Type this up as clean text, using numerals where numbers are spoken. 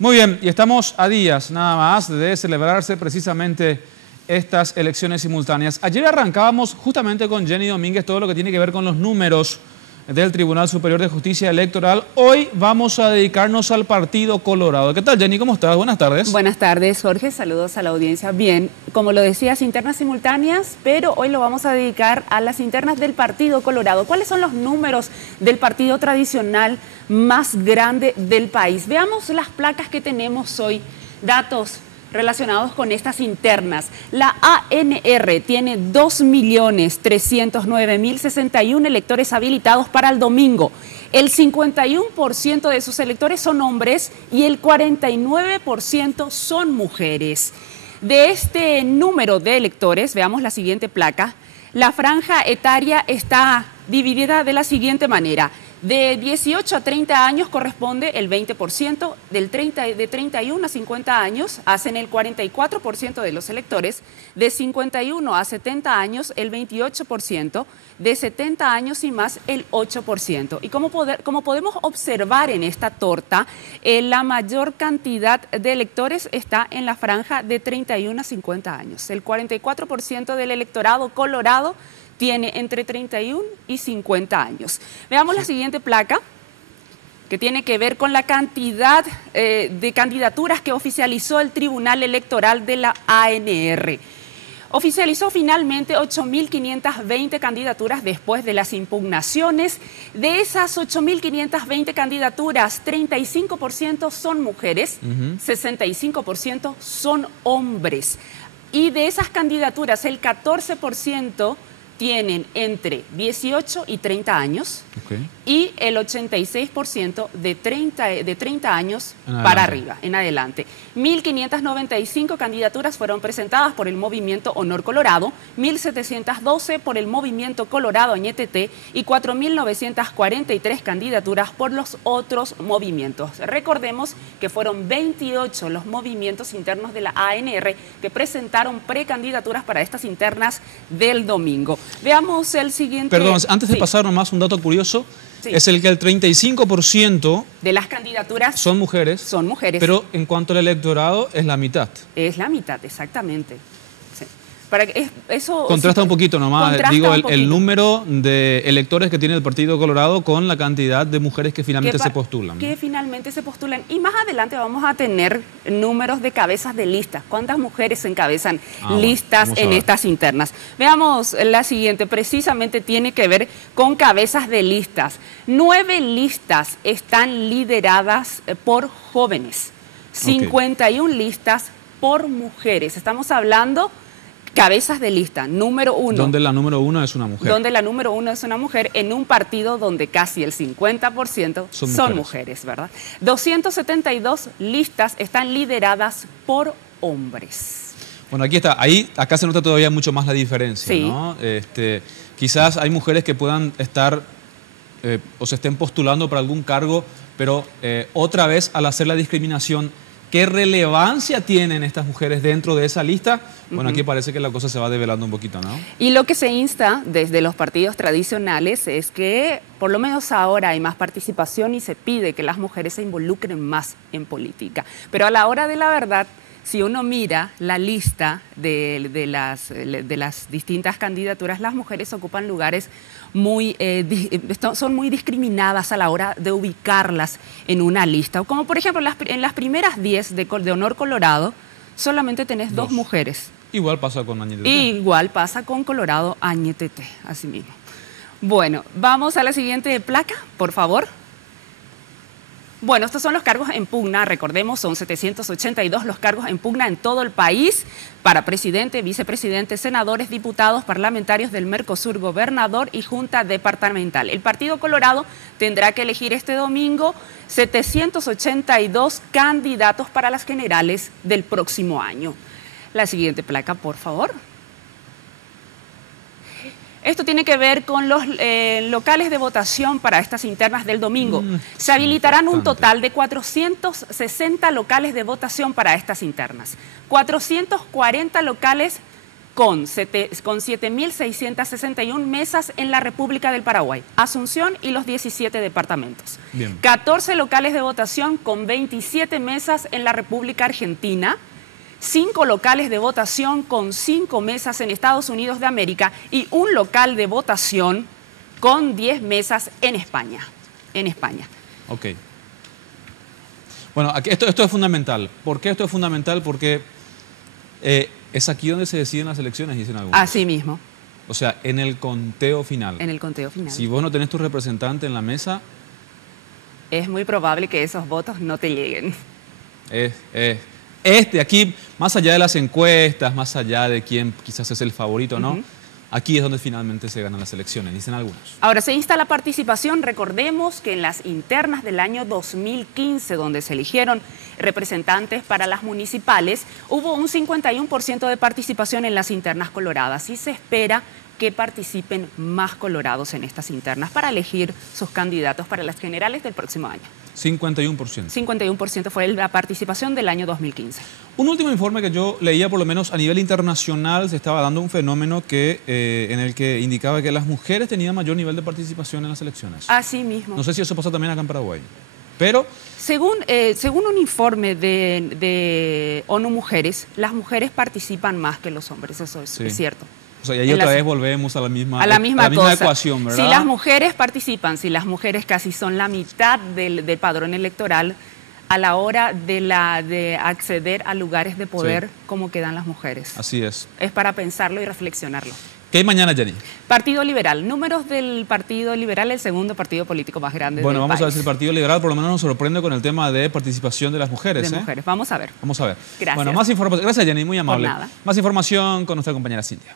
Muy bien, y estamos a días nada más de celebrarse precisamente estas elecciones simultáneas. Ayer arrancábamos justamente con Jenny Domínguez todo lo que tiene que ver con los números del Tribunal Superior de Justicia Electoral. Hoy vamos a dedicarnos al Partido Colorado. ¿Qué tal, Jenny? ¿Cómo estás? Buenas tardes. Buenas tardes, Jorge. Saludos a la audiencia. Bien, como lo decías, internas simultáneas, pero hoy lo vamos a dedicar a las internas del Partido Colorado. ¿Cuáles son los números del partido tradicional más grande del país? Veamos las placas que tenemos hoy, datos relacionados con estas internas. La ANR tiene 2.309.061 electores habilitados para el domingo. El 51% de sus electores son hombres y el 49% son mujeres. De este número de electores, veamos la siguiente placa, la franja etaria está dividida de la siguiente manera. De 18 a 30 años corresponde el 20%, de 31 a 50 años hacen el 44% de los electores, de 51 a 70 años el 28%, de 70 años y más el 8%. Y como podemos observar en esta torta, la mayor cantidad de electores está en la franja de 31 a 50 años. El 44% del electorado colorado tiene entre 31 y 50 años. Veamos la siguiente placa, que tiene que ver con la cantidad de candidaturas que oficializó el Tribunal Electoral de la ANR. Oficializó finalmente 8.520 candidaturas después de las impugnaciones. De esas 8.520 candidaturas, 35% son mujeres, 65% son hombres. Y de esas candidaturas, el 14% tienen entre 18 y 30 años, y el 86% de 30 años para arriba, en adelante. 1.595 candidaturas fueron presentadas por el Movimiento Honor Colorado, 1.712 por el Movimiento Colorado Añetete y 4.943 candidaturas por los otros movimientos. Recordemos que fueron 28 los movimientos internos de la ANR que presentaron precandidaturas para estas internas del domingo. Veamos el siguiente. Perdón, antes de pasar nomás un dato curioso, es el que el 35% de las candidaturas son mujeres. Son mujeres. Pero en cuanto al electorado, es la mitad. Es la mitad, exactamente. Sí. Para que eso contrasta un poquito nomás, digo, el número de electores que tiene el Partido Colorado con la cantidad de mujeres que finalmente se postulan. Que finalmente se postulan. Y más adelante vamos a tener números de cabezas de listas. ¿Cuántas mujeres encabezan listas en estas internas? Veamos la siguiente, precisamente tiene que ver con cabezas de listas. 9 listas están lideradas por jóvenes, 51 listas por mujeres. Estamos hablando cabezas de lista, número 1. Donde la número 1 es una mujer. Donde la número 1 es una mujer en un partido donde casi el 50% son mujeres, ¿verdad? 272 listas están lideradas por hombres. Bueno, aquí está. Acá se nota todavía mucho más la diferencia, ¿no? Quizás hay mujeres que puedan estar o se estén postulando para algún cargo, pero otra vez al hacer la discriminación, ¿qué relevancia tienen estas mujeres dentro de esa lista? Bueno, aquí parece que la cosa se va develando un poquito, ¿no? Y lo que se insta desde los partidos tradicionales es que por lo menos ahora hay más participación y se pide que las mujeres se involucren más en política. Pero a la hora de la verdad, si uno mira la lista de las distintas candidaturas, las mujeres ocupan lugares son muy discriminadas a la hora de ubicarlas en una lista. Como por ejemplo, en las primeras 10 de Honor Colorado, solamente tenés 2 mujeres. Igual pasa con Añetete. Igual pasa con Colorado Añetete, así mismo. Bueno, vamos a la siguiente placa, por favor. Bueno, estos son los cargos en pugna, recordemos, son 782 los cargos en pugna en todo el país para presidente, vicepresidente, senadores, diputados, parlamentarios del Mercosur, gobernador y junta departamental. El Partido Colorado tendrá que elegir este domingo 782 candidatos para las generales del próximo año. La siguiente placa, por favor. Esto tiene que ver con los locales de votación para estas internas del domingo. Se habilitarán un total de 460 locales de votación para estas internas. 440 locales con 7.661 mesas en la República del Paraguay, Asunción y los 17 departamentos. Bien. 14 locales de votación con 27 mesas en la República Argentina, 5 locales de votación con 5 mesas en Estados Unidos de América y un local de votación con 10 mesas en España. Ok. Bueno, esto es fundamental. ¿Por qué esto es fundamental? Porque es aquí donde se deciden las elecciones, dicen algunos. Así mismo. O sea, en el conteo final. En el conteo final. Si vos no tenés tu representante en la mesa, es muy probable que esos votos no te lleguen. Aquí, más allá de las encuestas, más allá de quién quizás es el favorito o no, aquí es donde finalmente se ganan las elecciones, dicen algunos. Ahora, se insta la participación. Recordemos que en las internas del año 2015, donde se eligieron representantes para las municipales, hubo un 51% de participación en las internas coloradas y se espera que participen más colorados en estas internas para elegir sus candidatos para las generales del próximo año. 51%. 51% fue la participación del año 2015. Un último informe que yo leía, por lo menos a nivel internacional, se estaba dando un fenómeno en el que indicaba que las mujeres tenían mayor nivel de participación en las elecciones. Así mismo. No sé si eso pasa también acá en Paraguay. Pero según un informe de ONU Mujeres, las mujeres participan más que los hombres, eso es cierto. O sea, y ahí otra vez volvemos a la misma ecuación, ¿verdad? Si las mujeres participan, si las mujeres casi son la mitad del padrón electoral, a la hora de acceder a lugares de poder, ¿cómo quedan las mujeres? Así es. Es para pensarlo y reflexionarlo. ¿Qué hay mañana, Jenny? Partido Liberal. Números del Partido Liberal, el segundo partido político más grande del país. Bueno, vamos a ver si el Partido Liberal por lo menos nos sorprende con el tema de participación de las mujeres. De mujeres, vamos a ver. Vamos a ver. Gracias. Bueno, más información. Gracias, Jenny, muy amable. Por nada. Más información con nuestra compañera Cintia.